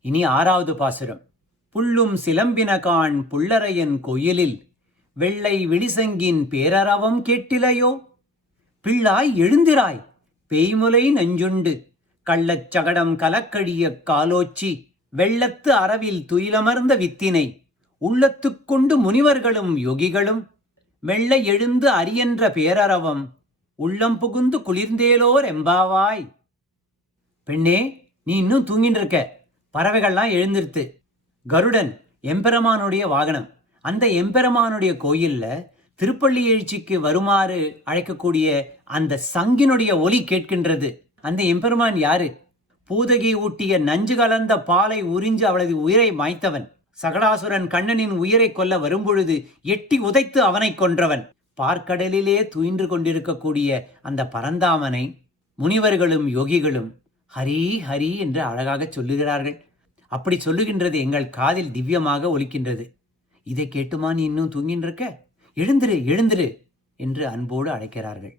இனி ஆறாவது பாசுரம். புள்ளும் சிலம்பினகான் புள்ளரையன் கோயிலில் வெள்ளை விடிசங்கின் பேரறவம் கேட்டிலையோ? பிள்ளாய் எழுந்திராய் பேய்முலை நஞ்சுண்டு கள்ளச் சகடம் காலோச்சி வெள்ளத்து அறவில் துயிலமர்ந்த வித்தினை உள்ளத்துக்கொண்டு முனிவர்களும் யோகிகளும் வெள்ளை எழுந்து அரியன்ற பேரரவம் உள்ளம் புகுந்து குளிர்ந்தேலோர் எம்பாவாய். பெண்ணே நீ இன்னும் தூங்கின்னு இருக்க பறவைகள்லாம் எழுந்திருத்து கருடன் எம்பெருமானுடைய வாகனம் அந்த எம்பெருமானுடைய கோயிலில் திருப்பள்ளி எழுச்சிக்கு வருமாறு அழைக்கக்கூடிய அந்த சங்கினுடைய ஒலி கேட்கின்றது. அந்த எம்பெருமான் யாரு? பூதகி ஊட்டிய நஞ்சு கலந்த பாலை உறிஞ்சு அவளது உயிரை மாய்த்தவன். சகடாசுரன் கண்ணனின் உயிரை கொல்ல வரும்பொழுது எட்டி உதைத்து அவனை கொன்றவன். பார்க்கடலிலே துயின்று கொண்டிருக்கக்கூடிய அந்த பரந்தாமனை முனிவர்களும் யோகிகளும் ஹரி ஹரி என்று அழகாக சொல்லுகிறார்கள். அப்படி சொல்லுகின்றது எங்கள் காதில் திவ்யமாக ஒலிக்கின்றது. இதை கேட்டுமா நீ இன்னும் தூங்கின்றிருக்க? எழுந்திரு எழுந்திரு என்று அன்போடு அழைக்கிறார்கள்.